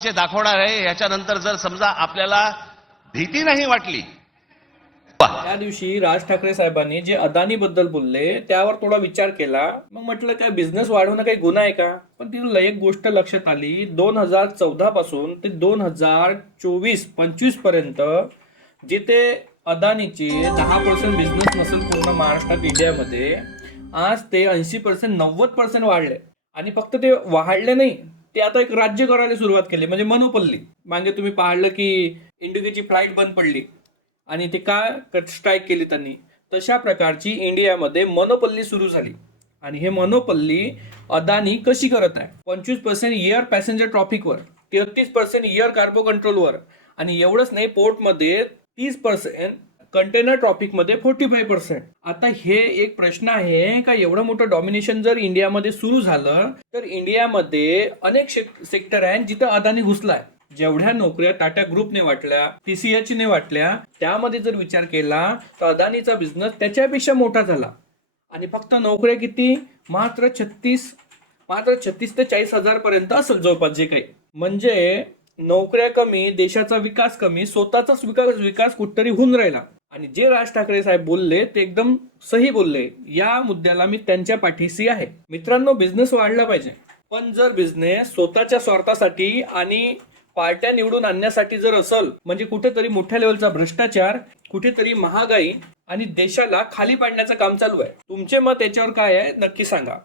जे दाखवणार आहे याच्यानंतर जर समजा आपल्याला भीती नाही वाटली, त्या दिवशी राज ठाकरे साहेबांनी जे अदानी बद्दल बोलले त्यावर थोडा विचार केला. मग म्हटलं काय बिझनेस वाढवणं काही गुन्हा आहे का? पण तिला एक गोष्ट लक्षात आली, 2014 पासून ते 2024-25 पर्यंत जिथे अदानीचे 10% बिझनेस नसेल पूर्ण महाराष्ट्रात इंडियामध्ये, आज ते 80% 90% वाढले. आणि फक्त ते वाढले नाही, ते आता एक राज्य करायला सुरुवात केली, म्हणजे मनोपल्ली. मागे तुम्ही पाहिलं की इंडिगोची फ्लाईट बंद पडली आणि ते का स्ट्राईक केली त्यांनी. तशा प्रकारची इंडियामध्ये मनोपल्ली सुरू झाली. आणि हे मनोपल्ली अदानी कशी करत आहे? 25% एअर पॅसेंजर ट्रॉफिकवर, 33% एअर कार्गो कंट्रोलवर, आणि एवढंच नाही, पोर्टमध्ये 30%, कंटेनर ट्रॉफिकमध्ये 45%. आता हे एक प्रश्न आहे का एवढं मोठं डॉमिनेशन जर इंडियामध्ये सुरू झालं तर इंडियामध्ये अनेक सेक्टर आहेत जिथं अदानी घुसलाय. जेवढ्या नोकऱ्या टाटा ग्रुपने वाटल्या, TCS ने वाटल्या, त्यामध्ये जर विचार केला तर अदानीचा बिझनेस त्याच्यापेक्षा मोठा झाला. आणि फक्त नोकऱ्या किती? मात्र 36 ते 40 हजार पर्यंत असेल जवळपास जे काही. म्हणजे नोकऱ्या कमी, देशाचा विकास कमी, स्वतःचाच विकास कुठतरी होऊन राहिला. आणि जे राज ठाकरे साहेब बोलले ते एकदम सही बोलले. या मुद्द्याला मी त्यांच्या पाठीशी आहे. मित्रांनो, बिझनेस वाढला पाहिजे, पण जर बिझनेस स्वतःच्या स्वार्थासाठी आणि पार्ट्या निवडून आणण्यासाठी जर असेल, म्हणजे कुठेतरी मोठ्या लेवलचा भ्रष्टाचार, कुठेतरी महागाई आणि देशाला खाली पाडण्याचं काम चालू आहे. तुमचे मत याच्यावर काय आहे नक्की सांगा.